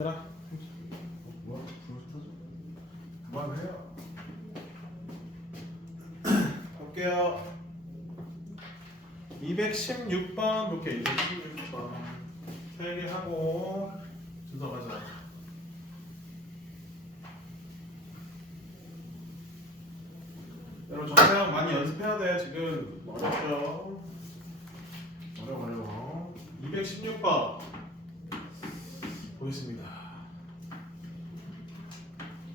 얘들아, 뭐야? 불러서 그만해요. 볼게요. 216번 볼게. 216번 3개 하고 순서 가자. 여러분 정사형 많이 연습해야 돼. 지금 어렵죠? 어려워. 216번 보겠습니다.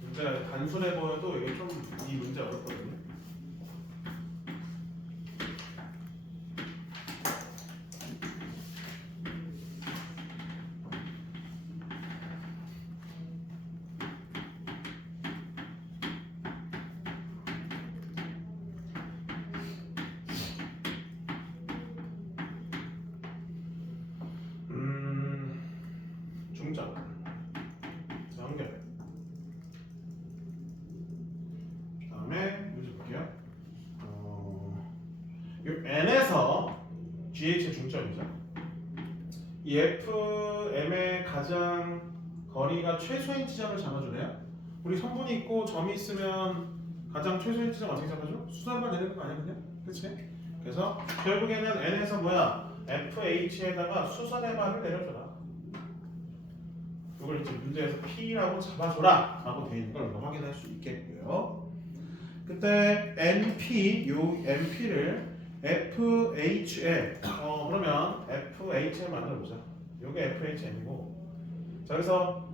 문제 단순해 보여도 이게 좀 이 문제 어렵거든요. 중점 연결. 그다음에 문제 볼게요. 이 n에서 GH의 중점이죠. 이 FM의 가장 거리가 최소인 지점을 잡아주네요. 우리 성분이 있고 점이 있으면 가장 최소인 지점 어떻게 잡아줘? 수선만 내리는 거 아니야 그냥? 그치? 그래서 결국에는 n에서 뭐야? FH에다가 수선의 말을 내려줘라. 이걸 이제 문제에서 P라고 잡아줘라 라고 되어 있는 걸 우리가 확인할 수 있겠고요. 그때 NP, 요 NP를 FH에 그러면 FH를 만들어보자. 요게 FHM이고, 자 여기서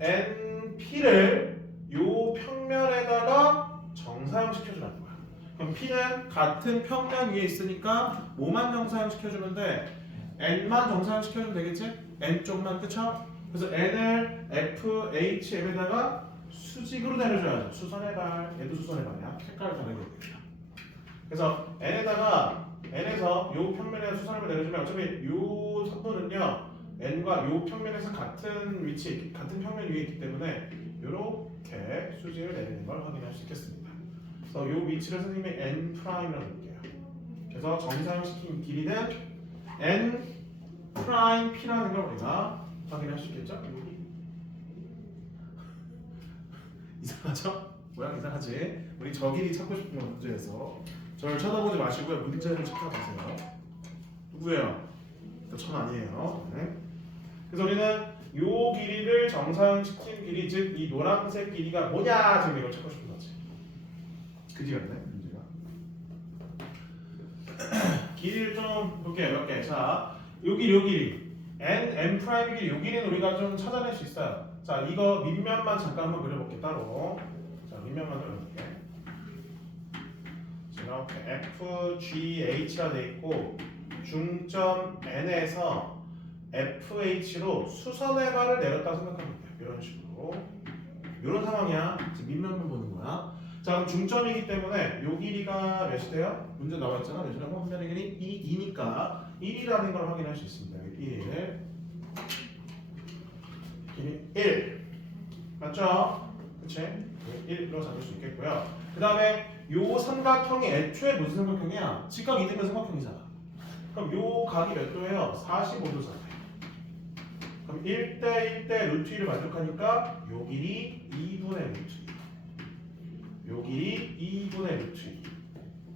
NP를 요 평면에다가 정사형 시켜주라는 거야. 그럼 P는 같은 평면 위에 있으니까 뭐만 정사형 시켜주면 돼? N만 정사형 시켜주면 되겠지? N 쪽만, 그쵸? 그래서 N을 FHM에다가 수직으로 내려줘야죠. 수선의 발, 얘도 수선의 발이야. 색깔을 다르게 해야 그래서 N에서 요 평면에 수선을 내려주면 어차피 요 선분은요 N과 요 평면에서 같은 위치, 같은 평면 위에 있기 때문에 요렇게 수직을 내리는 걸 확인할 수 있겠습니다. 그래서 요 위치를 선생님이 N'이라고 볼게요. 그래서 정사형시킨 길이는 N'P라는 걸 우리가 확인할 수 있겠죠? 여기 이상하죠? 모양 이상하지? 우리 저 길이 찾고 싶은 건 문제에서 저를 쳐다보지 마시고요. 문제를 찾아보세요. 누구예요? 천 아니에요. 네. 그래서 우리는 요 길이를 정사형시킨 길이, 즉 이 노란색 길이가 뭐냐 지금 이걸 찾고 싶은 거지. 그지 같네 문제가. 길이를 좀 볼게요. 몇 개. 자, 요 길이 n 프라임 길이, 요 길이는 우리가 좀 찾아낼 수 있어요. 자, 이거 밑면만 잠깐 한번 그려볼게 따로. 자, 밑면만 그려볼게. 이렇게 FGH가 돼 있고 중점 N에서 FH로 수선의 발을 내렸다 생각하면 돼요. 이런 식으로. 이런 상황이야. 지금 밑면만 보는 거야. 자, 그럼 중점이기 때문에 요 길이가 몇이 돼요? 문제 나와 있잖아. 몇이라고? 한 면의 길이 2니까 1이라는 걸 확인할 수 있습니다. 1. 길이 1. 맞죠? 그치? 1로 잡을 수 있겠고요. 그 다음에 요 삼각형이 애초에 무슨 삼각형이야? 직각 이등변 삼각형이잖아. 그럼 요 각이 몇 도예요? 45도잖아요. 그럼 1대 1대 루트 2를 만족하니까 요 길이 2분의 루트 2. 요 길이 2분의 루트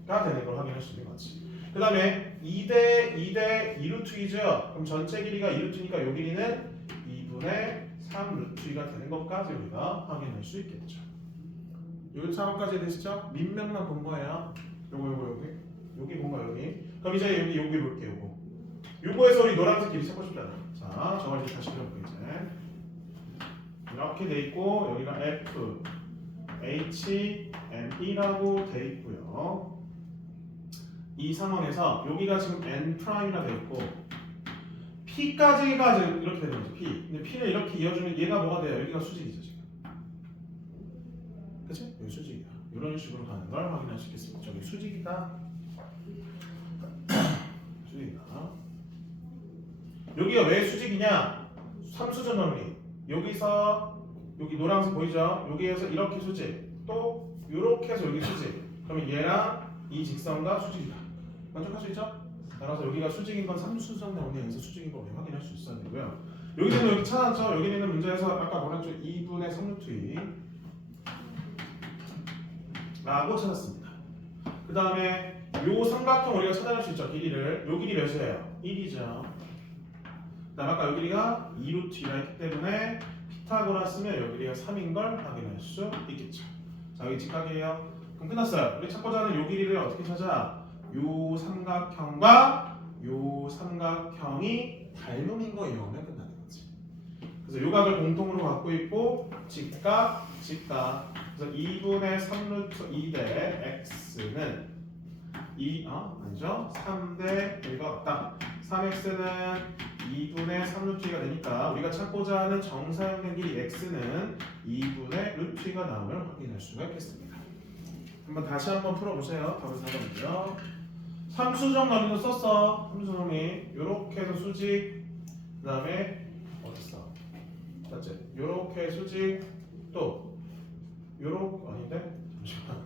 2가 되는 걸 확인할 수 있는 거지. 그 다음에 2대 2대 2루트 2죠. 그럼 전체 길이가 2루트니까 요 길이는 2분의 3루트 2가 되는 것까지 우리가 확인할 수 있겠죠. 여기 상황까지 되시죠? 밑면만 본 거예요. 여기 뭔가 여기. 그럼 이제 여기 볼게요. 요거에서 우리 노란색 길이 찾고 싶잖아. 자, 저걸 이제 다시 그려볼게요. 이제 이렇게 돼 있고 여기가 F, H, M, E라고 돼 있고요. 이 상황에서 여기가 지금 N 프라임이라 돼 있고 P까지가 지금 이렇게 되는 거죠. P. 근데 P를 이렇게 이어주면 얘가 뭐가 돼요? 여기가 수직이죠 지금. 그치? 여기 수직이야. 이런 식으로 가는 걸 확인할 수 있겠습니다. 저기 수직이다. 수직이다. 여기가 왜 수직이냐? 삼수전 원리. 여기서 여기 노란색 보이죠? 여기에서 이렇게 수직. 또 이렇게 해서 여기 수직. 그러면 얘랑 이 직선과 수직이다. 만족할 수 있죠? 따라서 여기가 수직인 건 삼수전 원리에서 수직인 걸 확인할 수 있어야 되고요. 여기는 여기 찾았죠? 여기 있는 문제에서 아까 뭐랬죠? 2분의 3루트 2라고 찾았습니다. 그 다음에 요 삼각형 우리가 찾아낼 수 있죠? 길이를. 요 길이 몇이에요? 1이죠. 그 다음 아까 요 길이가 2루트 2라 했기 때문에 피타고라 쓰면 요 길이가 3인 걸 확인할 수 있겠죠. 자 여기 직각이에요. 그럼 끝났어요. 우리 찾고자 하는 요 길이를 어떻게 찾아? 요 삼각형과 요 삼각형이 닮음인 거 이용하면 끝나는 거지. 그래서 요 각을 공통으로 갖고 있고 직각, 직각. 그래서 2분의 3루트 2 대 x는 아니죠? 3대 1과 같다. 3x는 2분의 3루트 2가 되니까 우리가 찾고자 하는 정사형의 길이 x는 2분의 루트 2가 나옴을 확인할 수가 있겠습니다. 다시 한번 풀어보세요. 답을 4번이죠. 삼수정 넓이도 썼어. 삼수정 넓이 요렇게 해서 수직 그 다음에 어딨어? 맞지? 요렇게 수직 또 요렇게 아닌데? 잠시만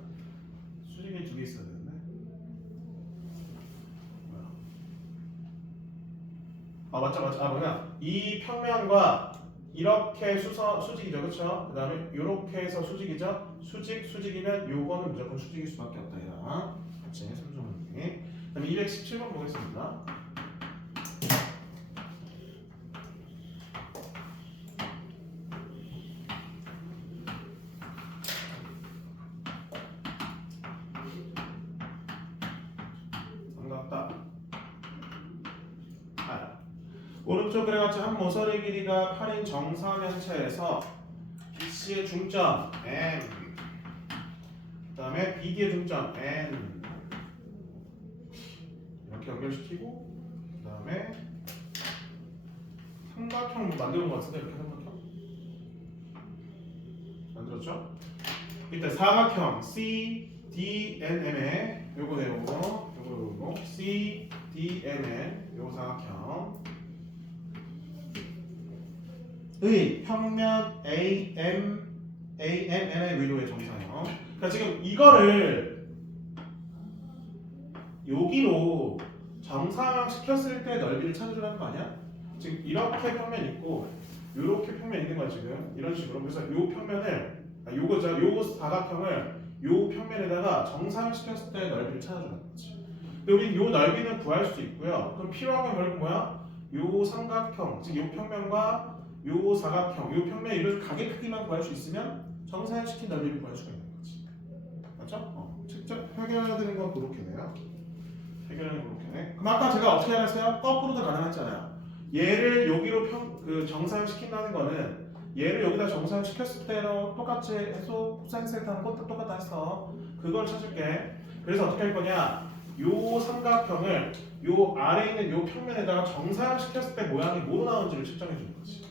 수직이 두 개 있어야 되는데 맞죠 뭐냐 이 평면과 이렇게 수직이죠 그쵸? 그 다음에 요렇게 해서 수직이죠? 수직이면 요거는 무조건 수직일 수밖에 없다 얘랑 같이 삼수정 넓이 그 다음에 217번 보겠습니다. 오른쪽 그래가지고 한 모서리 길이가 8인 정사면체에서 BC의 중점 M 그 다음에 BD의 중점 N 이렇게 연결시키고 그 다음에 삼각형 만드는 것 같은데 이렇게 삼각형 만들었죠? 이때 사각형 C, D, N, M에 요거 C, D, N, M 요 사각형 의 평면 AMN의 위로의 정사형. 그러니까 지금 이거를 여기로 정사형 시켰을 때 넓이를 찾아주라는 거 아니야? 지금 이렇게 평면 있고 이렇게 평면 있는 거야 지금 이런 식으로. 그래서 요 평면을 요거 사각형을 요 평면에다가 정사형 시켰을 때 넓이를 찾아주라는 거지. 근데 우리 요 넓이는 구할 수 있고요. 그럼 필요한 건 결국 뭐야? 요 삼각형, 즉 요 평면과 요 사각형, 요 평면 이런 가게 크기만 구할 수 있으면 정사형 시킨 넓이를 구할 수가 있는 거지. 맞죠? 직접 해결하는 건 그렇게네요. 해결하는 건 그렇게네. 그럼 아까 제가 어떻게 알았어요? 거꾸로도 가능했잖아요. 얘를 여기로 정사형 시킨다는 거는 얘를 여기다 정사형 시켰을 때로 똑같이 해서 코사인 세타는 것도 똑같다 했어. 그걸 찾을게. 그래서 어떻게 할 거냐? 요 삼각형을 요 아래에 있는 요 평면에다가 정사형 시켰을 때 모양이 뭐로 나오는지를 측정해 주는 거지.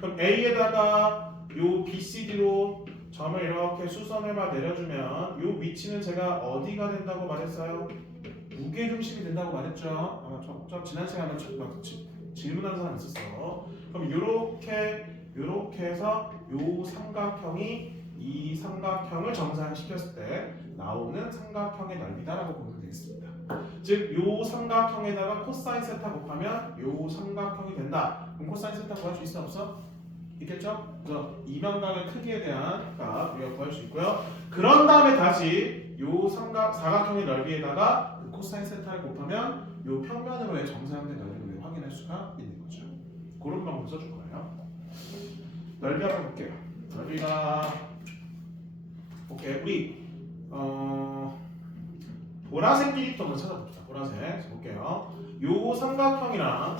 그럼 A에다가 요 BCD로 점을 이렇게 수선해만 내려주면 요 위치는 제가 어디가 된다고 말했어요? 무게중심이 된다고 말했죠. 아마 좀 지난 시간에 질문하는 사람 있었어. 그럼 요렇게 해서 요 삼각형이 이 삼각형을 정사형 시켰을 때 나오는 삼각형의 넓이다라고 보면 되겠습니다. 즉 요 삼각형에다가 코사인 세타 곱하면 요 삼각형이 된다. 그럼 코사인 세타 구할 수 있어 없어? 있겠죠? 그래서 이면각의 크기에 대한 값 우리가 구할 수 있고요. 그런 다음에 다시 요 사각형의 넓이에다가 그 코사인 세타를 곱하면 요 평면으로의 정사형의 넓이를 확인할 수가 있는 거죠. 그런 방법 써줄 거예요. 넓이 한번 볼게요. 넓이가 오케이 우리 보라색 길이부터 한번 찾아봅시다. 보라색 볼게요. 요 삼각형이랑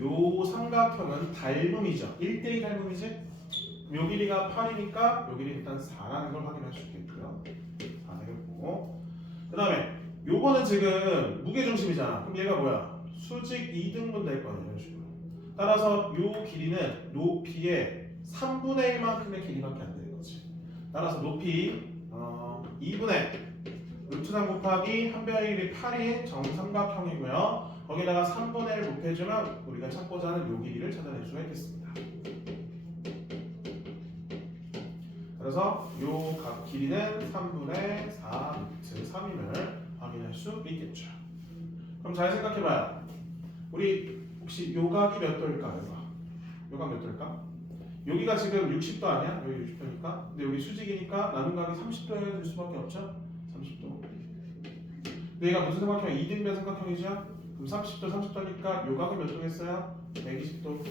요 삼각형은 닮음이죠. 1대2 닮음이지? 요 길이가 8이니까 요 길이 일단 4라는 걸 확인할 수 있겠고요. 4 되겠고 그 다음에 요거는 지금 무게중심이잖아. 그럼 얘가 뭐야? 수직 2등분 될 거야. 이런 식으로. 따라서 요 길이는 높이의 3분의 1만큼의 길이밖에 안 되는 거지. 따라서 높이 2분의 루트 3 곱하기 한 변의 길이 8인 정삼각형이고요. 거기다가 3분의 1 곱해주면 우리가 찾고자 하는 요 길이를 찾아낼 수가 있겠습니다. 그래서 요 각 길이는 3분의 4 루트 3임을 확인할 수 있겠죠. 그럼 잘 생각해봐요. 우리 혹시 요 각이 몇 도일까요? 요각 몇 도일까? 여기가 지금 60도 아니야? 여기 60도니까. 근데 여기 수직이니까 나눈 각이 30도여야 될 수밖에 없죠? 30도. 근데 얘가 무슨 삼각형이야? 이등변 삼각형이죠? 그럼 30도, 30도니까 요각은 몇 도겠어요? 120도.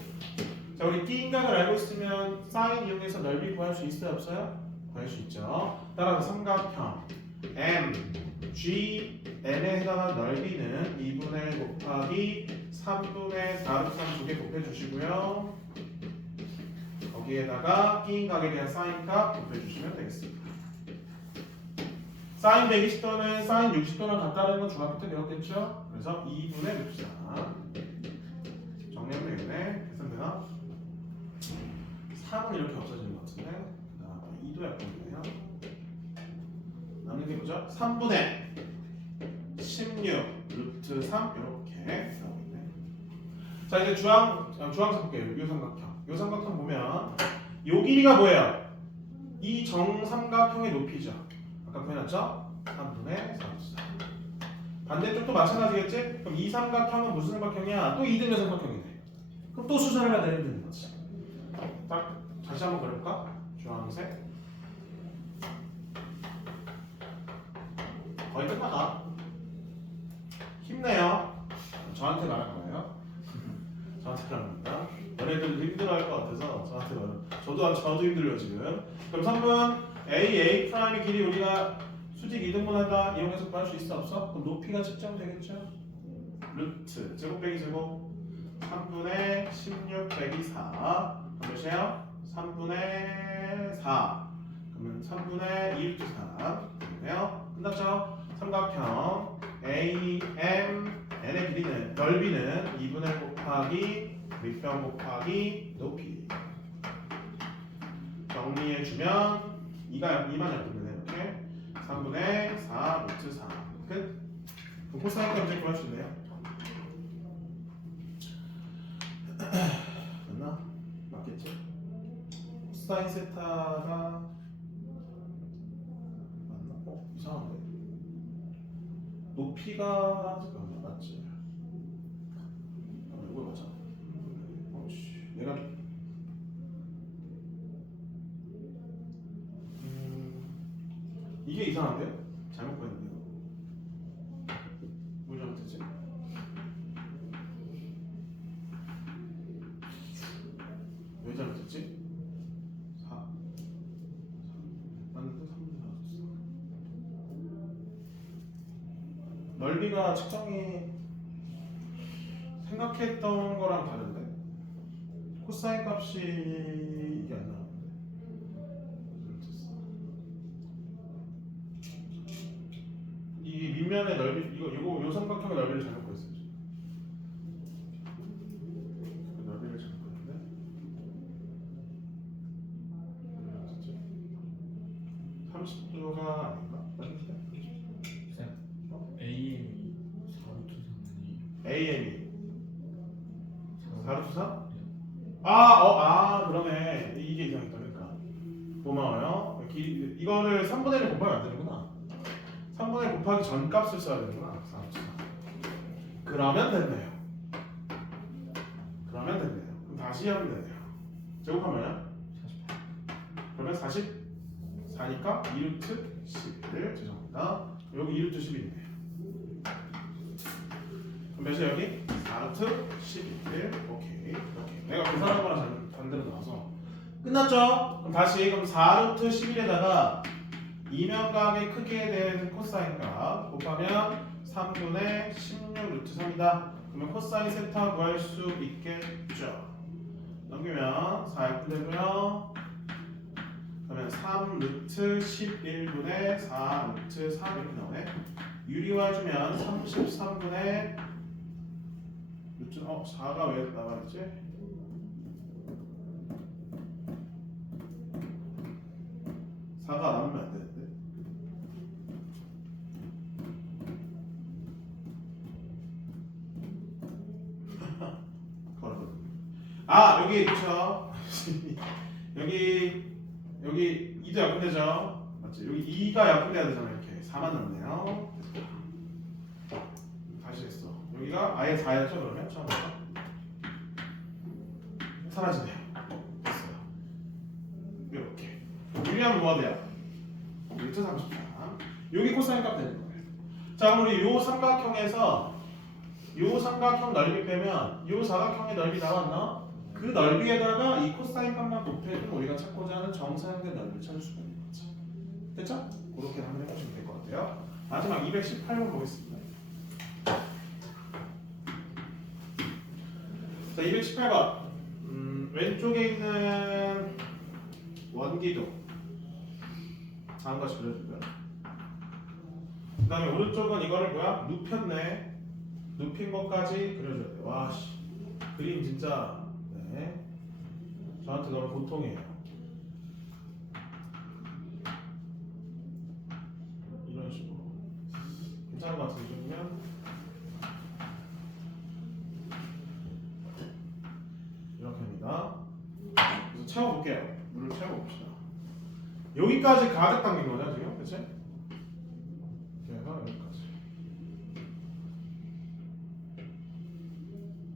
자, 우리 띠인각을 알고 있으면 사인 이용해서 넓이 구할 수 있어요? 없어요? 구할 수 있죠. 따라서 삼각형 M, G, N에 해당하는 넓이는 2분의 1 곱하기 3분의 4루트 3 두 개 곱해주시고요. 거기에다가 띠인각에 대한 사인값 곱해주시면 되겠습니다. 사인 120도는 사인 60도랑 같다는 건 중학교 때 배웠겠죠? 그래서 2분의 루트 4 정리하면 되겠네. 계산되나? 3은 이렇게 없어지는 것 같은데 그 다음에 2도 약분이네요. 남는 게 뭐죠? 3분의 16 루트 3 이렇게 나오고 있네. 자 이제 주황색 볼게요. 요 삼각형. 요 삼각형 보면 요 길이가 뭐예요? 이 정삼각형의 높이죠. 아까 표현했죠? 3분의 4. 반대쪽도 마찬가지겠지? 그럼 이 삼각형은 무슨 삼각형이야? 또 이등변 삼각형이네. 그럼 또 수선해가 되는 거지. 딱 다시 한번 그려볼까? 주황색. 거의 끝나가. 힘내요. 저한테 말할 거예요. 저한테 말합니다. 너네들도 힘들어할 것 같아서 저한테 말해요. 저도 힘들어요 지금. 그럼 3분 A 프라임의 길이 우리가 수직 이등분한다 이용해서 구할 수 있어 없어? 그럼 높이가 측정되겠죠? 루트 제곱 빼기 제곱 3분의 16 빼기 4 몇이에요? 3분의 4 그러면 3분의 2 루트 3 되네요. 끝났죠? 삼각형 A, M, N의 길이는 넓이는 2분의 곱하기 밑변 곱하기 높이 정리해주면 2만 약분되네. 이렇게 3분의 4 루트 4 끝. 그럼 코사인 값을 구할 수 있네요. 맞나? 맞겠지? 코사인 세타가 맞나? 이상한데? 높이가 잠깐만 맞지? 이거 맞아. 얘가 이게 이상한데요? 잘못 보였는데요? 뭐 잘못했지? 왜 잘못했지? 4 맞는데 3분의 4 넓이가 측정이 생각했던 거랑 다른데? 코사인 값이 이게 안 나오는데? 이 밑면의 넓이 이거 요 삼각형의 넓이를 잘못 구했어요. 그 넓이를 잘못 구했는데 30도가 아닌가? 맞는데? AM이 4루트 3이 AM이 4루트 4? 그러네. 이게 이상했다. 그러니까 고마워요. 이거를 3분의 1 곱하면 안 되는구나. 3분의 1 곱하기 전 값을 써야 되는구나. 4루트 4. 그러면 됐네요. 그럼 다시 하면 되네요. 제곱하면요? 48. 그러면 44니까 2루트 11 죄송합니다. 여기 2루트 11이네요. 그럼 몇이야 여기? 4루트 11 오케이. 이렇게 내가 계산한 거랑 반대로 나와서 끝났죠? 그럼 다시 4루트 11에다가 이면각의 크기에 대한 코사인 값 곱하면 3분의 16 루트 3이다. 그러면 코사인 세타 구할 수 있겠죠. 넘기면 4약분 되고요. 그러면 3 루트 11분의 4 루트 3 이렇게 나오네. 유리화해주면 33분의 루트 4가 왜 나와있지? 사가 남으면 안 되는데. 여기 그쵸? 여기 2도 약분되죠? 맞지? 여기 2가 약분돼야 되잖아. 이렇게 4만 남네요. 다시 했어. 여기가 아예 4였죠? 그러면 처음부터 사라지네요. 됐어요. 이렇게. 유리하면 뭐가 돼요? 1.33. 여기 코사인 값 되는 거예요. 자, 그럼 우리 요 삼각형에서 요 삼각형 넓이 빼면 요 사각형의 넓이 나왔나? 그 넓이에다가 이 코사인 값만 곱해주면 우리가 찾고자 하는 정사형의 넓이를 찾을 수가 있는 거지. 됐죠? 그렇게 한번 해보시면 될 것 같아요. 마지막 218번 보겠습니다. 자, 218번. 왼쪽에 있는 원기둥 다음과 같이 그려주고요. 그 다음에 오른쪽은 이거를 뭐야? 눕혔네. 눕힌 것까지 그려줘야 돼. 와, 씨. 그림 진짜, 네. 저한테 너무 고통이에요. 이런 식으로. 괜찮은 것 같은데, 그러면. 이렇게 합니다. 그래서 채워볼게요. 물을 채워봅시다. 여기까지 가득 담긴 거죠, 지금? 그치? 이렇게 해서 여기까지.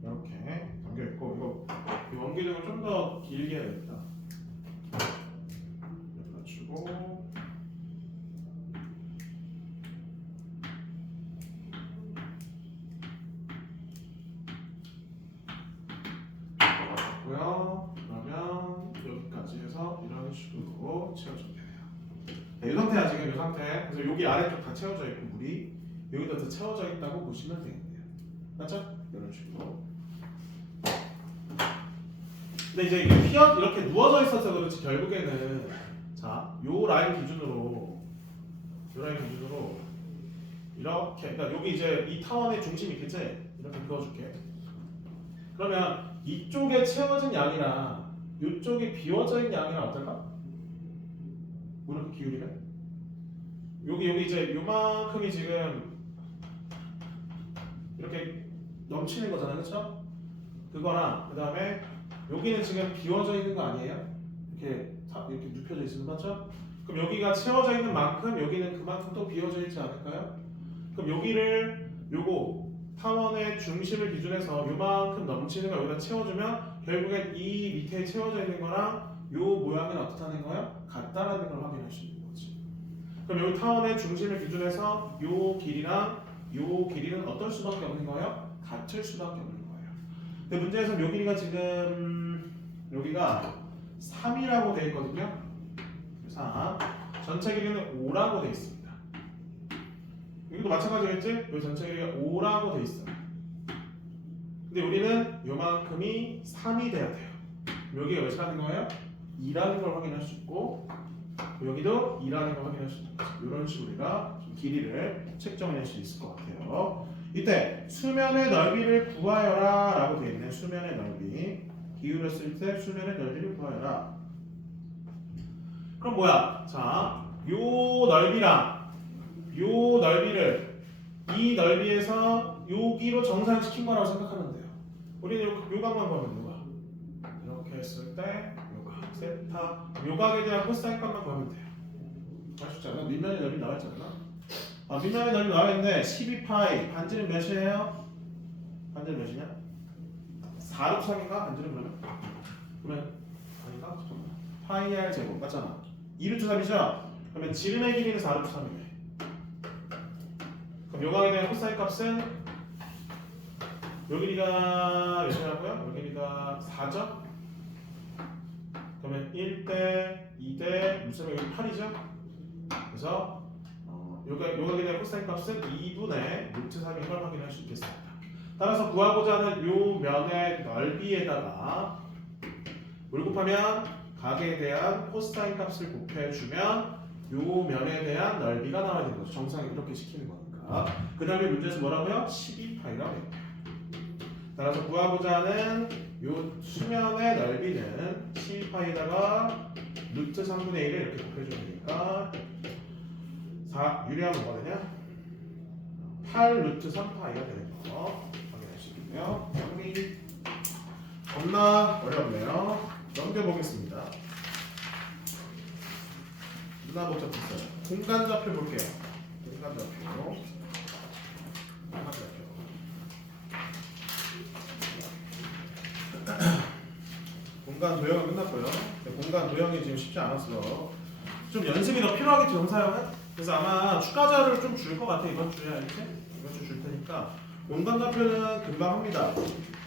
이렇게 담겨있고, 이거 이 원기둥을 좀 더 길게 해야겠다. 이렇게 맞추고, 고요. 그러면 여기까지 해서 이런 식으로 채워주면 되네요. 네, 이 상태야 지금 이 상태. 그래서 여기 아래쪽 다 채워져 있고 물이 여기도 다 채워져 있다고 보시면 되겠네요. 맞죠? 이런 식으로. 근데 이제 이게 휘어 이렇게 누워져 있어서 그렇지 결국에는 자, 요 라인 기준으로 이렇게 그러니까 여기 이제 이 타원의 중심이 있겠지? 이렇게 그어줄게. 그러면 이쪽에 채워진 양이랑 이쪽이 비워져 있는 양이랑 어떨까? 이렇게 기울이면 여기 이제 요만큼이 지금 이렇게 넘치는 거잖아요, 그렇죠? 그거랑 그 다음에 여기는 지금 비워져 있는 거 아니에요? 이렇게 눕혀져 있으면 맞죠? 그럼 여기가 채워져 있는 만큼 여기는 그만큼 또 비워져 있지 않을까요? 그럼 여기를 요거 타원의 중심을 기준해서 요만큼 넘치는 걸 여기다 채워주면 결국엔 이 밑에 채워져 있는 거랑 요 모양은 어떻다는 거예요? 같다라는 걸 확인할 수 있는 거지. 그럼 여기 타원의 중심을 기준해서 요 길이랑 요 길이는 어떨 수밖에 없는 거예요? 같을 수밖에 없는 거예요. 근데 문제에서 요 길이가 지금 여기가 3이라고 되어 있거든요. 3. 전체 길이는 5라고 되어 있습니다. 여기도 마찬가지겠지? 여기 전체 길이가 5라고 되어 있어요. 근데 우리는 요만큼이 3이 돼야 돼요. 여기가 몇이라는 거예요? 2라는 걸 확인할 수 있고 여기도 2라는 걸 확인할 수 있는 거죠. 이런 식으로 우리가 좀 길이를 측정해낼 수 있을 것 같아요. 이때 수면의 넓이를 구하여라 라고 되어 있네. 수면의 넓이 기울였을 때 수면의 넓이를 구하여라. 그럼 뭐야? 자, 요 넓이랑 요 넓이를 이 넓이에서 여기로 정산시킨 거라고 생각하면 돼요. 우리는 요 각만 보면 누가 이렇게 했을 때 요각 세타 요각에 대한 코사인 값만 보면 돼요. 아시잖아요. 밑면의 넓이 나왔잖아. 밑면의 넓이 나와있는데 12파이 반지름 몇이에요? 반지름 몇이냐? 4루 3인가? 반지름 그러면 아닌가? 파이 r 제곱 맞잖아. 2루트 3이죠? 그러면 지름의 길이는 4루트 3이네. 그럼 요각에 대한 코사인 값은 요 길이가 몇이라고요? 요 길이가 4죠? 그러면 1대 2대 무슨 여기 8이죠? 그래서 요각에 대한 코사인 값은 2분의 루트 3인 걸 확인할 수 있겠습니다. 따라서 구하고자 하는 요 면의 넓이에다가 뭘 곱하면 각에 대한 코사인 값을 곱해주면 요 면에 대한 넓이가 나와야 되는 거죠. 정상에 이렇게 시키는 거니까. 그 다음에 문제에서 뭐라고요? 12파이라고 해요. 따라서 구하고자 하는 요 수면의 넓이는 12파이에다가 루트 3분의 1을 이렇게 곱해주니까 유리하면 뭐가 되냐? 8 루트 3파이가 되는 거 확인할 수 있고요. 정리. 겁나 어렵네요. 넘겨보겠습니다. 누나 복잡했어요. 공간 좌표 볼게요. 공간 좌표. 나왔고요. 공간 도형이 지금 쉽지 않았어. 좀 연습이 더 필요하겠죠, 영사형은? 그래서 아마 추가 자료를 좀 줄 것 같아, 이번 주에. 알겠지? 이번 주 줄 테니까. 공간 좌표는 금방 합니다.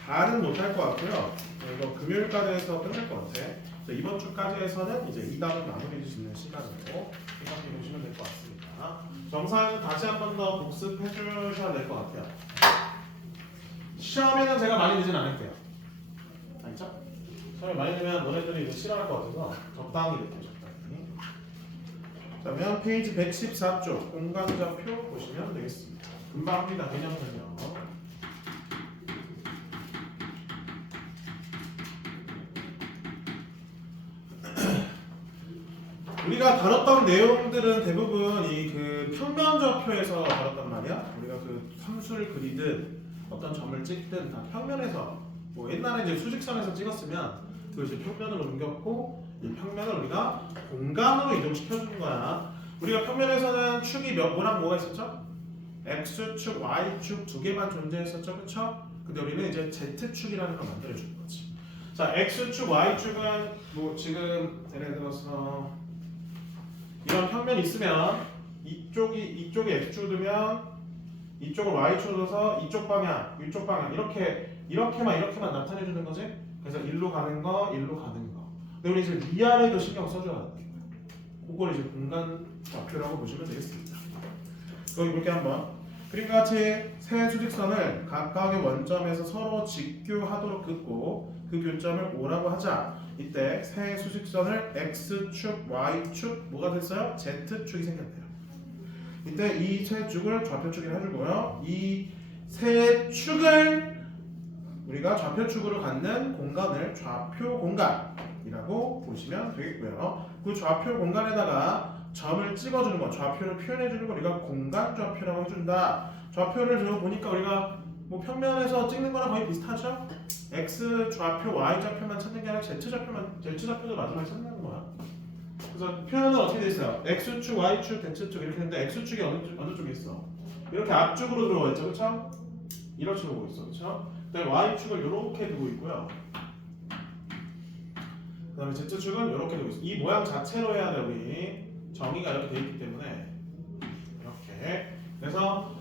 다는 못할 것 같고요. 이거 금요일까지 해서 끝날 것 같아. 그래서 이번 주까지 해서는 이제 2단원 마무리 짓는 시간으로 생각해 보시면 될 것 같습니다. 정사는 다시 한 번 더 복습해 주셔야 될 것 같아요. 시험에는 제가 많이 내진 않을게요. 알죠? 시험에 많이 내면 너네들이 이제 싫어할 것 같아서 적당히 낼게요. 적당히. 그러면 페이지 114쪽 공간좌표 보시면 되겠습니다. 금방 합니다. 개념 설명. 우리가 다뤘던 내용들은 대부분 이 그 평면좌표에서 다뤘단 말이야. 우리가 그 함수를 그리든 어떤 점을 찍든 다 평면에서 뭐 옛날에 이제 수직선에서 찍었으면 그걸 이제 평면으로 옮겼고 이 평면을 우리가 공간으로 이동시켜 주는 거야. 우리가 평면에서는 축이 뭐랑 뭐가 있었죠? X축, Y축 두 개만 존재했었죠, 그렇죠? 근데 우리는 이제 Z축이라는 걸 만들어 주는 거지. 자, X축, Y축은 뭐 지금 예를 들어서 이런 평면이 있으면 이쪽이 X축을 두면 이쪽을 Y축을 둬서 이쪽 방향 이렇게만 나타내 주는 거지. 그래서 일로 가는 거. 근데 우리 이제 위아래도 신경 써줘야 돼. 그걸 이제 공간 좌표라고 보시면 되겠습니다. 여기 볼게 한번. 그림과 같이 세 수직선을 각각의 원점에서 서로 직교하도록 긋고 그 교점을 O라고 하자. 이때 세 수직선을 X축, Y축 뭐가 됐어요? Z축이 생겼대요. 이때 이 세 축을 좌표축이라 해주고요. 이 세 축을 우리가 좌표축으로 갖는 공간을 좌표 공간이라고 보시면 되겠고요. 그 좌표 공간에다가 점을 찍어주는 거, 좌표를 표현해주는 거 우리가 공간 좌표라고 해준다. 좌표를 들어 보니까 우리가 뭐 평면에서 찍는 거랑 거의 비슷하죠? X 좌표, Y 좌표만 찾는 게 아니라 Z 좌표도 마지막에 찾는 거야. 그래서 표현은 어떻게 돼 있어요? X축, Y축, Z축 이렇게 했는데 X축이 어느 쪽에 있어? 이렇게 앞쪽으로 들어와 있죠, 그렇죠? 이렇게 보고 있어, 그렇죠? 그다음에 Y축을 이렇게 두고 있고요. 그다음에 Z축은 이렇게 두고 있어. 이 모양 자체로 해야 돼 우리. 정의가 이렇게 돼 있기 때문에 이렇게. 그래서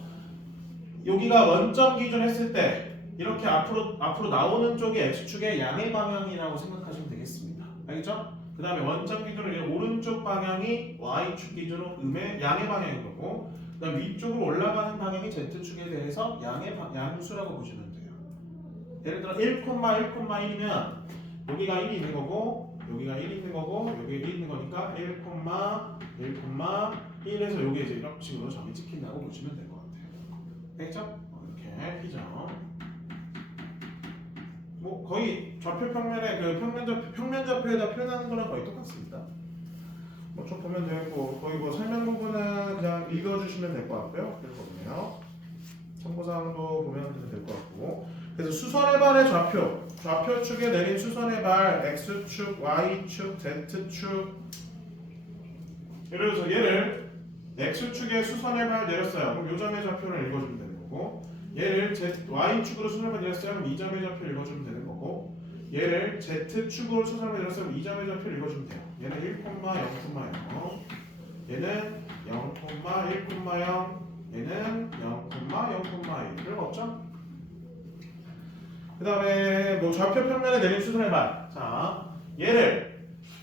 여기가 원점 기준 했을 때 이렇게 앞으로 나오는 쪽이 X축의 양의 방향이라고 생각하시면 되겠습니다. 알겠죠? 그 다음에 원점 기준으로 오른쪽 방향이 Y축 기준으로 양의 방향인 거고 그 다음 위쪽으로 올라가는 방향이 Z축에 대해서 양수라고 보시면 돼요. 예를 들어 1,1,1이면 여기가 1이 있는 거고 여기가 1이 있는 거고 여기가 1이 있는 거니까 1,1,1에서 여기 이제 이런 식으로 점이 찍힌다고 보시면 될 것 같아요. 됐죠? 이렇게 P점. 뭐 거의 좌표 평면에 그 평면 좌표에다 표현하는 거랑 거의 똑같습니다. 뭐 쭉 보면 되고 거의 뭐 설명 부분은 그냥 읽어주시면 될 것 같고요. 그리고 보네요. 참고사항도 보면 될 것 같고. 그래서 수선의 발의 좌표축에 내린 수선의 발 X축, Y축, Z축. 예를 들어서 얘를 X축에 수선의 발 내렸어요. 그럼 요 점의 좌표를 읽어주면 되는 거고. 얘를 Y축으로 수선을 내렸어요. 그럼 이 점의 좌표를 읽어주면 되는 거고. 얘를 Z축으로 수선을 내렸어요. 그럼 이 점의 좌표를 읽어주면 돼요. 얘는 1,0,0, 얘는 0,1,0, 얘는 0,0,1. 별거 없죠? 그 다음에 뭐 좌표 평면에 내린 수선의 발. 자, 얘를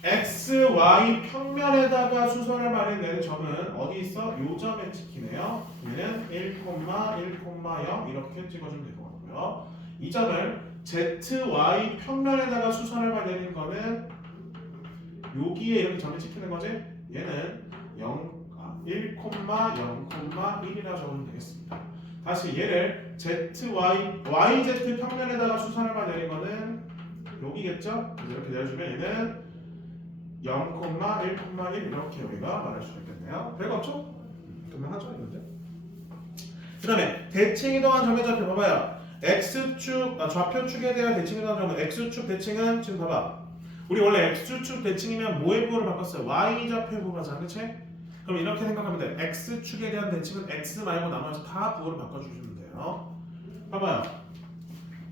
X, Y 평면에다가 수선을 발에 내는 점은 어디 있어? 요 점에 찍히네요. 얘는 1,1,0 이렇게 찍어주면 될 것 같고요. 이 점을 Z, Y 평면에다가 수선을 발 내린 거는 여기에 이렇게 점이 찍히는 거지? 얘는 1,0,1이라 적으면 되겠습니다. 다시 얘를 Z, Y, YZ 평면에다가 수선을 발 내린 거는 여기겠죠? 그래서 이렇게 내려주면 얘는 0,1,1 이렇게 우리가 말할 수가 있겠네요. 별거 없죠? 그만하죠 이건데. 그 다음에 대칭 이동한 점의 좌표 봐봐요. X축, 좌표축에 대한 대칭 이동한 점은 X축 대칭은 지금 봐봐. 우리 원래 X축 대칭이면 뭐의 부호를 바꿨어요? Y좌표의 부호를 바꿨잖아, 그치? 그럼 이렇게 생각하면 돼. X축에 대한 대칭은 X 말고 나머지 다 부호를 바꿔주시면 돼요. 봐봐요.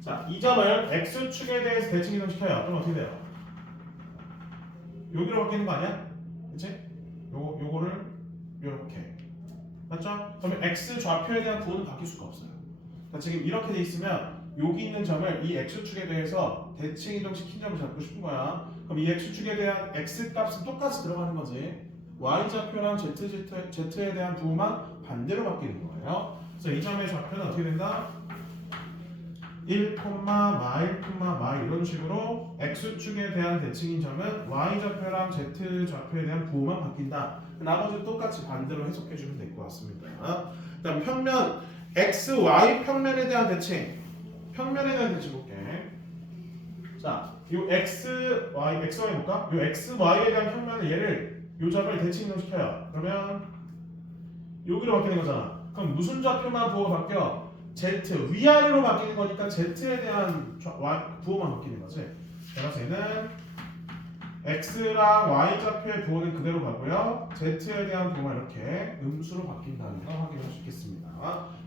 자, 이 점을 X축에 대해서 대칭 이동시켜요. 그럼 어떻게 돼요? 여기로 바뀌는 거 아니야? 그치? 요거를 요렇게 맞죠? 그러면 x 좌표에 대한 부호는 바뀔 수가 없어요. 그러니까 지금 이렇게 돼 있으면 여기 있는 점을 이 x축에 대해서 대칭 이동시킨 점을 잡고 싶은 거야. 그럼 이 x축에 대한 x 값은 똑같이 들어가는 거지. y 좌표랑 z에 대한 부호만 반대로 바뀌는 거예요. 그래서 이 점의 좌표는 어떻게 된다? 1, 마일 이런 식으로 x축에 대한 대칭인 점은 y좌표랑 z좌표에 대한 부호만 바뀐다. 나머지 똑같이 반대로 해석해주면 될 것 같습니다. 그다음 평면 x, y 평면에 대한 대칭. 평면에 대한 대칭 볼게. 자, 요 x, y 볼까? 요 x, y에 대한 평면을 얘를 요 점을 대칭 이동시켜요. 그러면 여기로 바뀌는 거잖아. 그럼 무슨 좌표만 부호가 바뀌어? Z 위아래로 바뀌는 거니까 Z에 대한 부호만 바뀌는 거지. 따라서 얘는 X랑 Y 좌표의 부호는 그대로 가고요. Z에 대한 부호만 이렇게 음수로 바뀐다는 거 확인할 수 있겠습니다.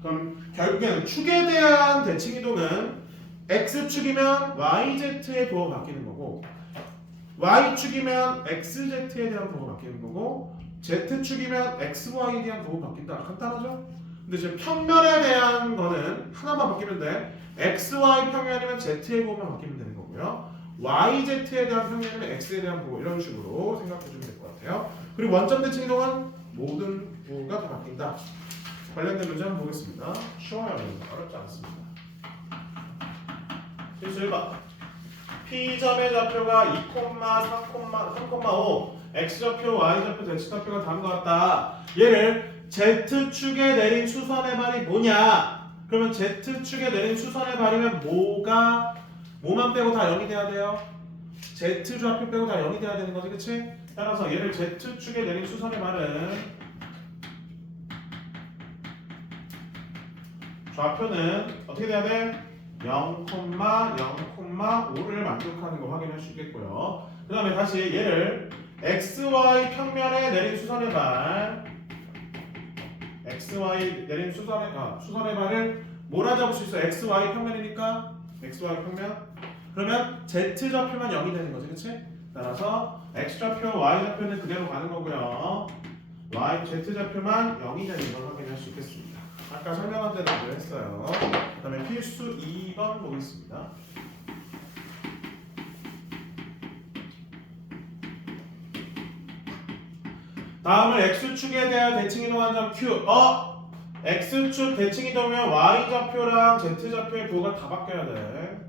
그럼 결국에는 축에 대한 대칭 이동은 X축이면 YZ의 부호가 바뀌는 거고 Y축이면 XZ에 대한 부호가 바뀌는 거고 Z축이면 XY에 대한 부호가 바뀐다. 간단하죠? 근데 지금 평면에 대한 거는 하나만 바뀌면 돼. XY 평면이면 Z의 부호만 바뀌면 되는 거고요. YZ에 대한 평면이면 X에 대한 부호 이런 식으로 생각해 주면 될 것 같아요. 그리고 원점 대칭 이동은 모든 부호가 다 바뀐다. 관련된 문제 한번 보겠습니다. 쉬워요. 어렵지 않습니다. 실수 1번. P점의 좌표가 2,3,5 X좌표, Y좌표, Z좌표가 다음과 같다. 얘를 Z축에 내린 수선의 발이 뭐냐? 그러면 Z축에 내린 수선의 발이면 뭐만 빼고 다 0이 돼야 돼요? Z좌표 빼고 다 0이 돼야 되는 거지, 그치? 따라서 얘를 Z축에 내린 수선의 발은 좌표는 어떻게 돼야 돼? 0,0,5를 만족하는 거 확인할 수 있겠고요. 그 다음에 다시 얘를 XY 평면에 내린 수선의 발 XY 내린 수선의 발을 뭐라 잡을 수 있어? XY 평면이니까 XY 평면 그러면 Z좌표만 0이 되는 거지, 그치? 따라서 X좌표, Y좌표는 그대로 가는 거고요. Z좌표만 0이 되는 걸 확인할 수 있겠습니다. 아까 설명한 대로 했어요. 그 다음에 필수 2번 보겠습니다. 다음은 X축에 대한 대칭 이동한 점 Q. X축 대칭 이동이면 Y좌표랑 Z좌표의 부호가 다 바뀌어야 돼.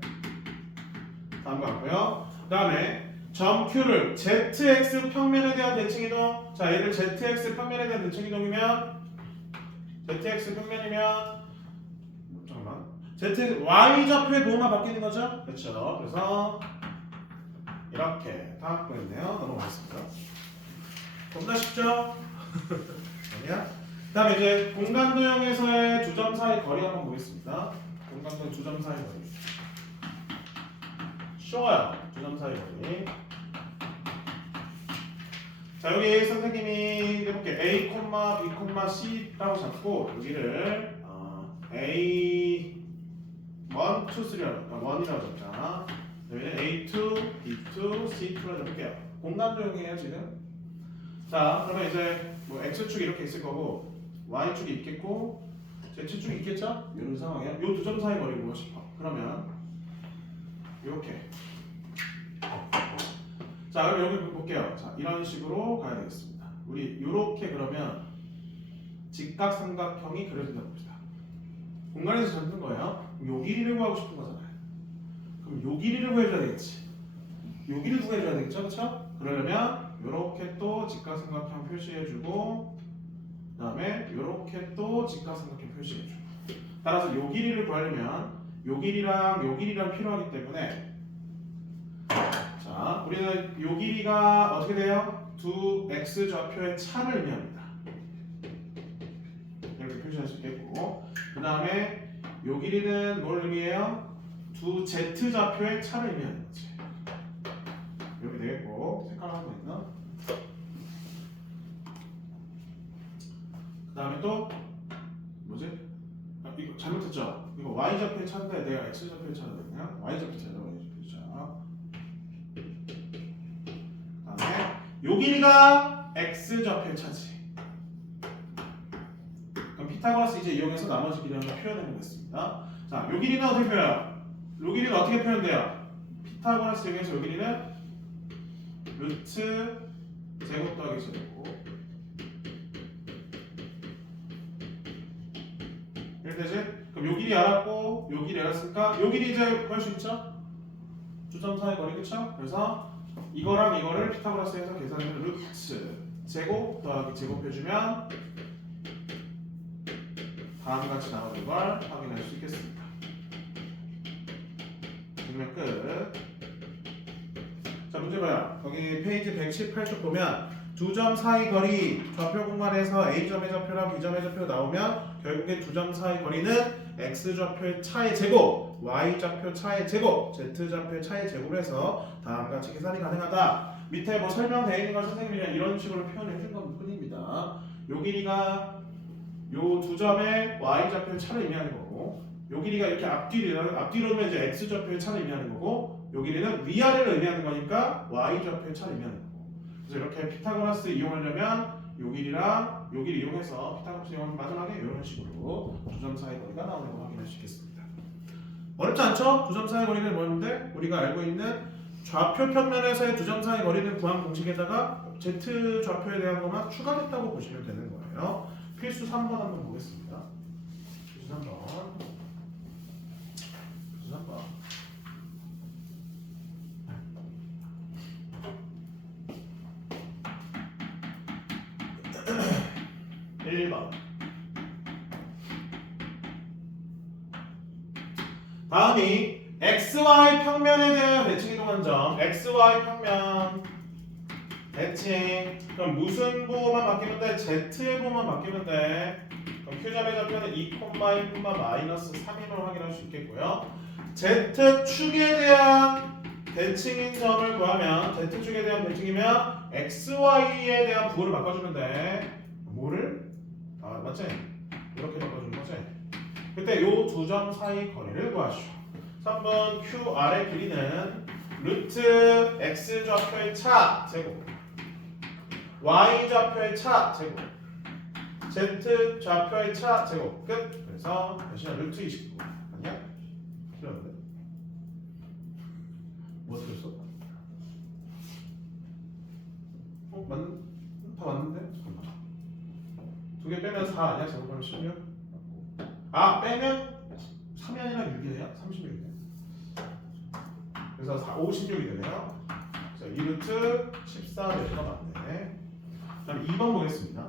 다음 거 같고요. 그 다음에 점 Q를 ZX 평면에 대한 대칭 이동. 자, 얘를 ZX 평면에 대한 대칭 이동이면 ZX 평면이면 잠깐만. Y좌표의 부호만 바뀌는 거죠? 그렇죠. 그래서 이렇게 다 바뀌었네요. 넘어가겠습니다. 겁나 쉽죠? 아니야? 그 다음에 이제 공간도형에서의 두 점 사이 거리 한번 보겠습니다. 공간도형 두 점 사이 거리. 쉬워요. 두 점 사이 거리. 자, 여기 선생님이 해볼게. A, B, C라고 잡고 여기를 A 1, 2, 3라고 1이라고 잡자. 여기는 A2, B2, C2라고 잡을게요. 공간도형이에요 지금. 자, 그러면 이제 뭐 X축이 이렇게 있을 거고 Y축이 있겠고 Z축이 있겠죠? 이런 상황이야. 요 두 점 사이 거리 보고 싶어. 그러면 이렇게. 자, 그럼 여기 볼게요. 자, 이런 식으로 가야 되겠습니다. 우리 이렇게 그러면 직각삼각형이 그려진다고 봅시다. 공간에서 잡는 거예요. 요 길이를 구하고 싶은 거잖아요. 그럼 요 길이를 구해줘야 되겠지. 요 길이 구해줘야 되겠죠, 그렇죠? 그러려면 이렇게 또 직각삼각형 표시해주고, 그다음에 이렇게 또 직각삼각형 표시해주고. 따라서 요 길이를 구하려면 요 길이랑 필요하기 때문에, 자, 우리는 요 길이가 어떻게 돼요? 두 x 좌표의 차를 의미합니다. 이렇게 표시할 수 있겠고, 그 다음에 요 길이는 뭘 의미해요? 두 z 좌표의 차를 의미하는 거지. 이렇게 되겠고, 색깔 하나 더 있나? 그 다음에 또 뭐지? 이거 잘못했죠? 이거 y 좌표의 차인데 내가 x 좌표의 차가 됐냐? y 좌표 차죠, y 좌표 차. 그 다음에 길이가 x 좌표의 차지. 그럼 피타고라스 이제 이용해서 나머지 길이를 표현해 보겠습니다. 자, 요 길이는 어떻게 표현해요? 요 길이는 어떻게 표현돼요? 피타고라스 이용해서 요 길이는 루트 제곱 더하기 제곱. 이해되지? 그럼 요 길이 알았고 요 길이 알았으니까 요 길이 이제 구할 수 있죠? 두 점 사이 거리 그쵸? 그래서 이거랑 이거를 피타고라스에서 계산하면 루트 제곱 더하기 제곱해주면 다음과 같이 나오는 걸 확인할 수 있겠습니다. 정말 끝. 자, 문제 봐요. 거기 페이지 118쪽 보면 두 점 사이 거리 좌표 공간에서 A점의 좌표랑 B점의 좌표 나오면 결국에 두 점 사이 거리는 X좌표의 차의 제곱, Y좌표 차의 제곱, Z좌표의 차의 제곱을 해서 다음과 같이 계산이 가능하다. 밑에 뭐 설명되어 있는 걸 선생님이 그냥 이런 식으로 표현해 준 것 뿐입니다. 요 길이가 요 두 점의 Y좌표의 차를 의미하는 거고 요 길이가 이렇게 앞뒤로 오면 이제 X좌표의 차를 의미하는 거고 요 길이는 위아래를 의미하는 거니까 Y좌표의 차를 의미하는 거고 그래서 이렇게 피타고라스 이용하려면 요 길이랑 요 길이 이용해서 피타고라스 이용하면 마지막에 이런 식으로 두 점 사이 거리가 나오는 걸 확인할 수 있겠습니다. 어렵지 않죠? 두 점 사이 거리는 뭐였는데 우리가 알고 있는 좌표 평면에서의 두 점 사이 거리는 구한 공식에다가 Z 좌표에 대한 것만 추가됐다고 보시면 되는 거예요. 필수 3번 한번 보겠습니다. 필수 3번. 필수 3번. 1번. 다음이 XY 평면에 대한 대칭 이동한 점. XY 평면 대칭. 그럼 무슨 부호만 바뀌면 돼? Z의 부호만 바뀌면 돼. 그럼 Q점의 좌표는 2,1, 마이너스 3임을 확인할 수 있겠고요. Z축에 대한 대칭인 점을 구하면 Z축에 대한 대칭이면 XY에 대한 부호를 바꿔주면 돼. 뭐를? 아, 맞지? 이렇게 바꿔주는 거지? 그때 요 두 점 사이 거리를 구하시오. 3번 QR의 길이는 루트 X 좌표의 차 제곱 Y 좌표의 차 제곱 Z 좌표의 차 제곱 끝. 그래서 몇이야? 루트 29 아니야? 틀렸는데? 뭐 틀렸어? 다 맞는데? 잠깐만. 두 개 빼면 4 아니야? 제곱하면 16? 아 빼면 3이 아니라 6이네요? 36이네. 그래서 56이 되네요. 자, 2루트 14 몇이가 맞네. 다음 2번 보겠습니다.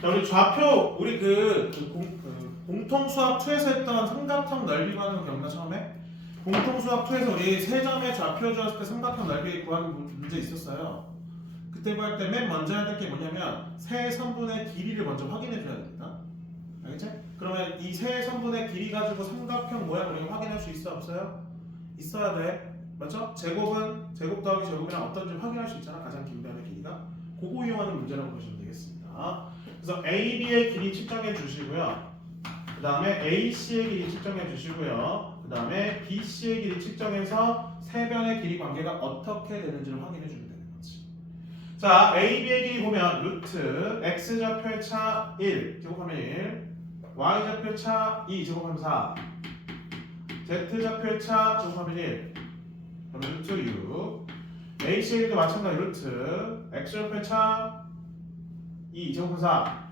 자, 우리 좌표 우리 공통 수학 2에서 했던 삼각형 넓이 구하는 거 기억나 처음에? 공통 수학 2에서 우리 세 점의 좌표 주었을 때 삼각형 넓이 구하는 문제 있었어요. 그때 구할 때 맨 먼저 해야 될 게 뭐냐면 세 선분의 길이를 먼저 확인해 줘야 됩니다. 알겠지? 그러면 이 세 선분의 길이 가지고 삼각형 모양 우리가 확인할 수 있어 없어요? 있어야 돼. 맞죠? 제곱은 제곱 더하기 제곱이랑 어떤지 확인할 수 있잖아. 가장 긴 변의 길이가. 그거 이용하는 문제라고 보시면 되겠습니다. 그래서 AB의 길이 측정해 주시고요. 그 다음에 AC의 길이 측정해 주시고요. 그 다음에 BC의 길이 측정해서 세 변의 길이 관계가 어떻게 되는지를 확인해 주면 되는 거지. 자, AB의 길이 보면 루트 X좌표의 차 1 제곱하면 1 Y좌표의 차 2 제곱하면 4 Z좌표의 차 제곱하면 1 그러면 루트 6 AC의 길도 마찬가지 루트 X좌표의 차 2 제곱하면 4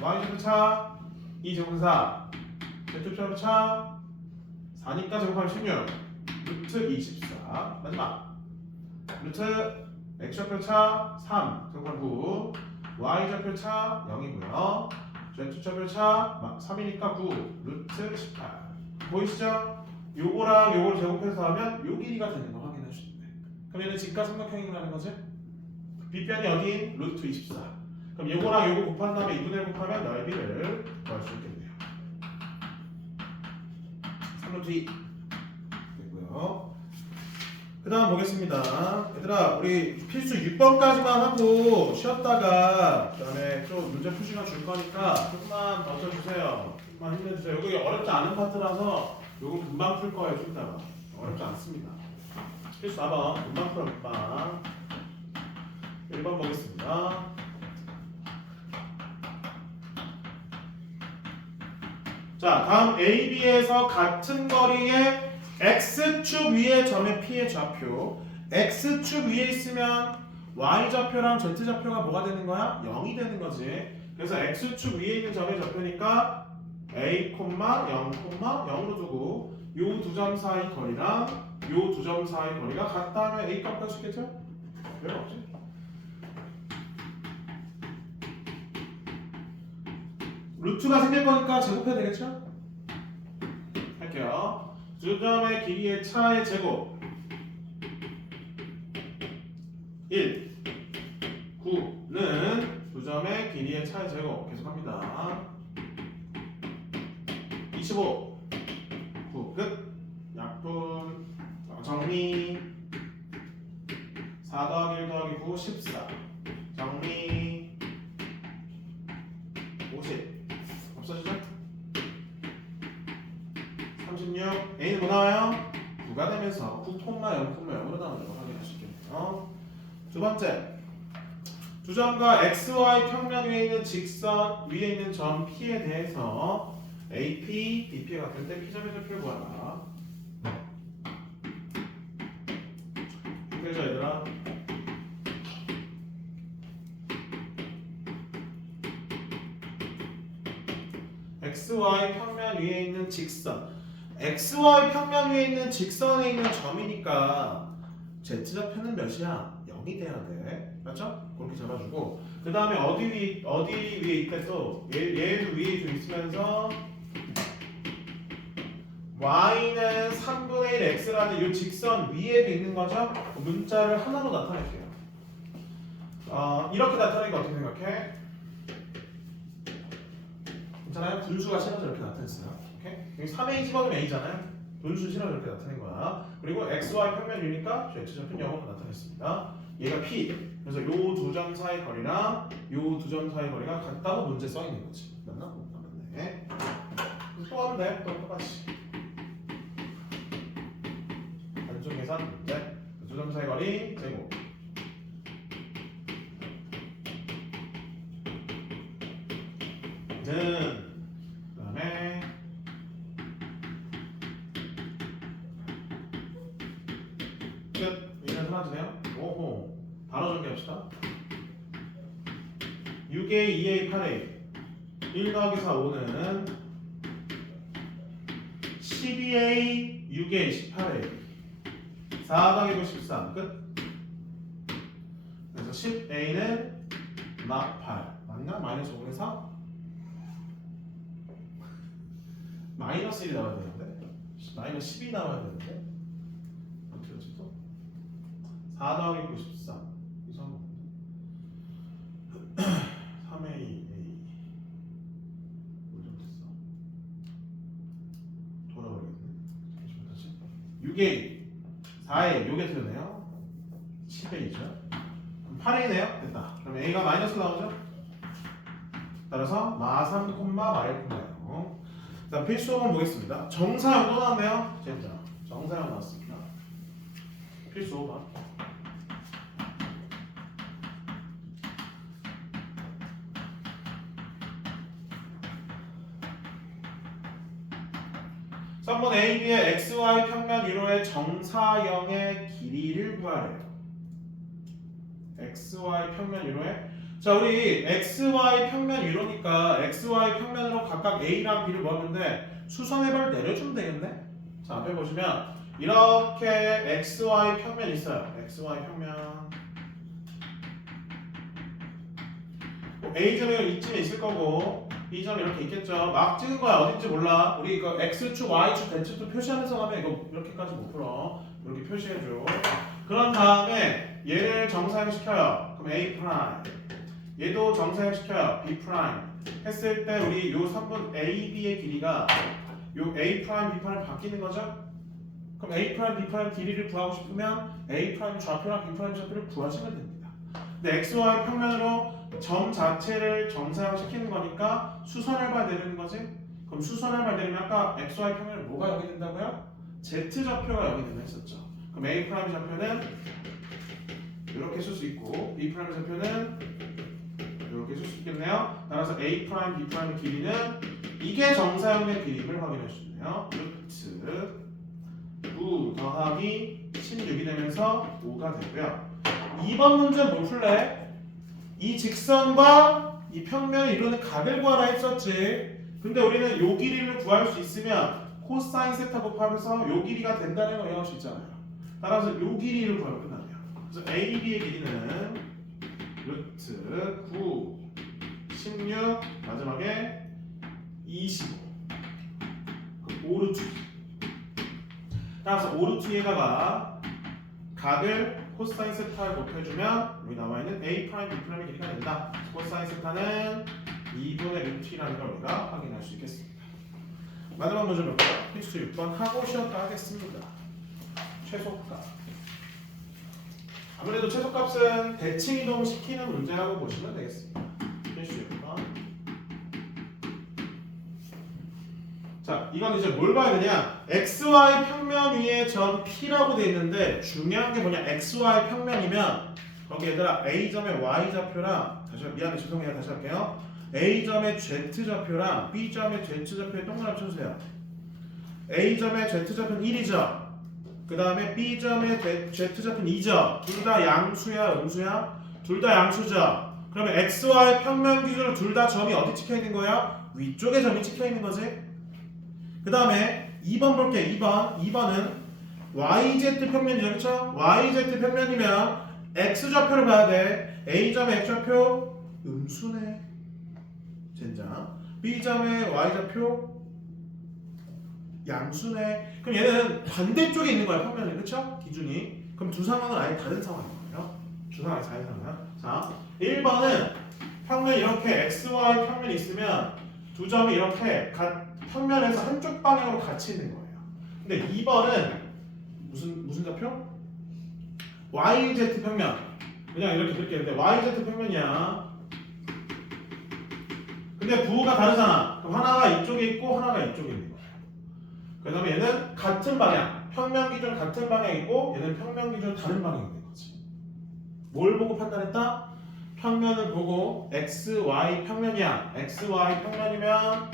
Y좌표의 차 2 제곱하면 4 Z좌표의 차 4니까 제곱하면 16 루트 24 마지막 루트 X좌표 차 3 제곱하면 9 Y좌표 차 0이고요 Z좌표 차 3이니까 9 루트 18 보이시죠? 요거랑 요걸 제곱해서 하면 요 길이가 되는 거 확인할 수 있네. 그럼 얘는 직각 삼각형이라는 거지? 빗변이 어디? 루트 24 그럼 요거랑 요거 곱한 다음에 2분의 1 곱하면 넓이를 구할 수 있겠네요. 3루트 2 됐고요. 그 다음 보겠습니다. 얘들아 우리 필수 6번까지만 하고 쉬었다가 그 다음에 또 문제 푸시간 줄 거니까 조금만 버텨주세요. 조금만 힘내주세요. 여기 어렵지 않은 파트라서 요거 금방 풀 거예요. 좀 이따가 어렵지 않습니다. 필수 4번 금방 풀어 금방. 1번 보겠습니다. 자, 다음 AB에서 같은 거리의 X축 위의 점의 P의 좌표. X축 위에 있으면 Y좌표랑 Z좌표가 뭐가 되는 거야? 0이 되는 거지. 그래서 X축 위에 있는 점의 좌표니까 A, 0, 0으로 두고 요 두 점 사이 거리랑 요 두 점 사이 거리가 같다 하면 A 값 구하시겠죠? 별로 없지? 루트가 생길 거니까 제곱해야 되겠죠? 할게요. 두 점의 길이의 차의 제곱 1, 9는 두 점의 길이의 차의 제곱 계속합니다. 25, 9 끝. 약분 정리 4 더하기 1 더하기 9 14 정리 50 없어지죠? 36 A는 뭐 나와요? 9가 되면서 9,0,0으로 나오는 거 확인하시겠네요. 두 번째, 두 점과 XY 평면 위에 있는 직선 위에 있는 점 P에 대해서 AP, BP가 같을 때 P점의 좌표를 구하라. 그래서 얘들아 XY 평면 위에 있는 직선 XY 평면 위에 있는 직선에 있는 점이니까 Z좌표는 몇이야? 0이 돼야 돼. 맞죠? 그렇게 잡아주고 그 다음에 어디 위에 있대 또 얘도 위에 좀 있으면서 Y는 3분의 1 X라는 이 직선 위에도 있는 거죠? 문자를 하나로 나타낼게요. 이렇게 나타내니까 어떻게 생각해? 괜찮아요? 분수가 실어서 이렇게 나타냈어요. 오케이? 여기 3A 집어넣으면 A잖아요? 분수 실어서 이렇게 나타낸 거야. 그리고 XY 평면이니까 Z좌표는 0으로 나타냈습니다. 얘가 P. 그래서 요 두 점 사이 거리랑 요 두 점 사이 거리가 같다고 문제 써 있는 거지. 맞나? 맞네. 또 하면 돼. 또 똑같이. 단순 계산 문제. 두 점 사이 거리 제곱. 그다음에 끝. 이런 사라지네요. 오호. 바로 정리합시다. 6A, 2A, 8A 1 더하기 4, 5는 12A, 6A, 18A 4 더하기 9, 13 끝. 그래서 10A는 막 8 맞나? 마이너스 5분의 4? 마이너스 1이 나와야 되는데 마이너스 10이 나와야 되는데 어떻게 하지 또? 4 더하기 9, 13 이상 3A, A 뭐좀 됐어 돌아버리겠네. 잠시만 다시 6A, 4A 요게 틀렸네요. 10A죠. 그럼 8A네요. 됐다. 그럼 A가 마이너스 나오죠? 따라서 마3, 마1,0. 자, 필수어문 보겠습니다. 정사형 또 나왔네요. 진짜 정사형 나왔습니다. 필수 5번. 3번 AB의 XY 평면 위로의 정사형의 길이를 구하래요. XY 평면 위로의 자 우리 XY 평면 위로니까 XY 평면으로 각각 A랑 B를 모았는데 수선해발 내려주면 되겠네. 자 앞에 보시면 이렇게 XY 평면 있어요. XY 평면 A점이 이쯤에 있을 거고 B점 이렇게 있겠죠. 막 찍은 거야. 어딘지 몰라. 우리 이거 X축, Y축, Z축 표시하면서 하면 이거 이렇게까지 못 풀어. 이렇게 표시해줘. 그런 다음에 얘를 정사형시켜요. 그럼 A 프라임. 얘도 정사형시켜요. B 프라임. 했을 때 우리 요 3분 A, B의 길이가 요 A 프라임, B 프라임 바뀌는 거죠? 그럼 A 프라임, B 프라임 길이를 구하고 싶으면 A 프라임 좌표랑 B 프라임 좌표를 구하시면 됩니다. 근데 XY 평면으로 점 자체를 정사형시키는 거니까 수선해봐야 되는 거지? 그럼 수선할 말 되면 아까 XY 평면은 뭐가 여기 된다고요? Z좌표가 여기 된다 했었죠. 그럼 A' 좌표는 이렇게 쓸 수 있고 B' 좌표는 이렇게 쓸 수 있겠네요. 따라서 A', B'의 길이는 이게 정사형의 길임을 확인할 수 있네요. 루트 9 더하기 16이 되면서 5가 되고요. 2번 문제 뭘 풀래? 이 직선과 이 평면을 이루는 각을 구하라 했었지. 근데 우리는 요 길이를 구할 수 있으면 코사인 세타 곱하면서 요 길이가 된다는 걸 외울 수 있잖아요. 따라서 요 길이를 구하면 끝나네요. 그래서 AB의 길이는 루트 9, 16, 마지막에 25. 그럼 5루트. 따라서 5루트에다가 각을 코사인 세타를 곱해주면 여기 나와있는 A', B'의 길이가 된다. 코사인 세타는 2분의 루트라는 걸 우리가 확인할 수 있겠습니다. 마지막 문제 볼까요? 필수 6번 하고 쉬었다 하겠습니다. 최소값. 아무래도 최소값은 대칭 이동 시키는 문제라고 보시면 되겠습니다. 필수 6번. 자, 이건 이제 뭘 봐야 되냐? XY 평면 위에 점 P라고 돼 있는데 중요한 게 뭐냐? XY 평면이면 거기 얘들아 A점의 Y좌표랑 미안해 죄송해요 다시 할게요. A점의 Z좌표랑 B점의 Z좌표에 동그라미 쳐주세요. A점의 Z좌표는 1이죠. 그 다음에 B점의 Z좌표는 2죠. 둘 다 양수야 음수야? 둘 다 양수죠. 그러면 XY 평면 기준으로 둘 다 점이 어디 찍혀 있는 거야? 위쪽에 점이 찍혀 있는 거지. 그 다음에 2번 볼게. 2번은 YZ 평면이죠. 그렇죠? YZ 평면이면 X좌표를 봐야 돼. A점의 X좌표 음수네. 젠장. B점의 Y좌표 양수네. 그럼 얘는 반대쪽에 있는 거야 평면이. 그렇죠? 기준이. 그럼 두 상황은 아예 다른 상황인 거예요. 두 상황이 다른 상황이야. 자, 1번은 평면 이렇게 XY 평면이 있으면 두 점이 이렇게 평면에서 한쪽 방향으로 같이 있는 거예요. 근데 2번은 무슨 좌표? YZ 평면. 그냥 이렇게 그릴게. YZ 평면이야. 근데 부호가 다르잖아. 그럼 하나가 이쪽에 있고 하나가 이쪽에 있는 거야. 그 다음에 얘는 같은 방향. 평면 기준 같은 방향이 있고 얘는 평면 기준 다른 방향이 있는 거지. 뭘 보고 판단했다? 평면을 보고 XY 평면이야. XY 평면이면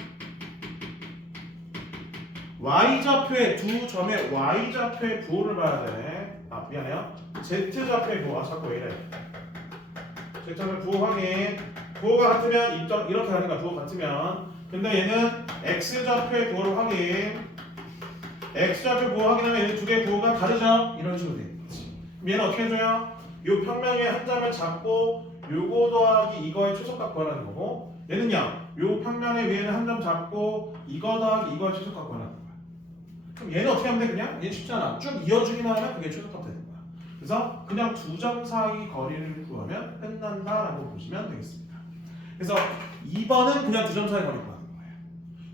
Y좌표의 두 점의 Y좌표의 부호를 봐야 돼. 아 미안해요. Z좌표의 부호. 아 자꾸 왜 이래. Z좌표의 부호 확인. 부호가 같으면 이렇게 가는 거야. 부호 같으면. 근데 얘는 X좌표의 부호를 확인. X좌표 부호 확인하면 얘는 두 개의 부호가 다르죠? 이런 식으로 되는 거지. 그럼 얘는 어떻게 해줘요? 요 평면 위에 한 점을 잡고 요거 더하기 이거의 최소값 구하라는 거고 얘는요. 요 평면의 위에는 한 점 잡고 이거 더하기 이거의 최소값 구하라는 거야. 그럼 얘는 어떻게 하면 돼? 그냥? 얘는 쉽잖아. 쭉 이어주기만 하면 그게 최소값 되는 거야. 그래서 그냥 두 점 사이 거리를 구하면 끝난다라고 보시면 되겠습니다. 그래서 2번은 그냥 두 점 사이 거리 구하는 거예요.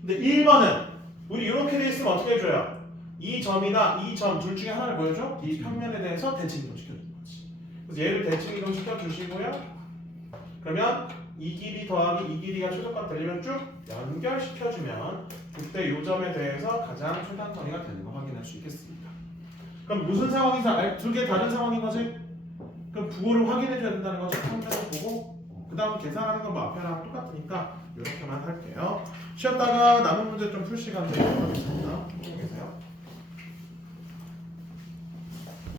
근데 1번은 우리 이렇게 돼 있으면 어떻게 해줘요? 이 점이나 이 점 둘 중에 하나를 보여줘? 이 평면에 대해서 대칭 이동 시켜주는 거지. 그래서 얘를 대칭 이동 시켜주시고요. 그러면 이 길이 더하기 이 길이가 최소값 되려면 쭉 연결시켜주면 그때 이 점에 대해서 가장 최단 거리가 되는 거 확인할 수 있겠습니다. 그럼 무슨 상황이서 두 개 다른 상황인 거지? 그럼 부호를 확인해줘야 된다는 거죠. 평면을 보고 그 다음 계산하는 건 뭐 앞에랑 똑같으니까 이렇게만 할게요. 쉬었다가 남은 문제 좀 풀 시간 되도록 하겠습니다. 안녕히 계세요.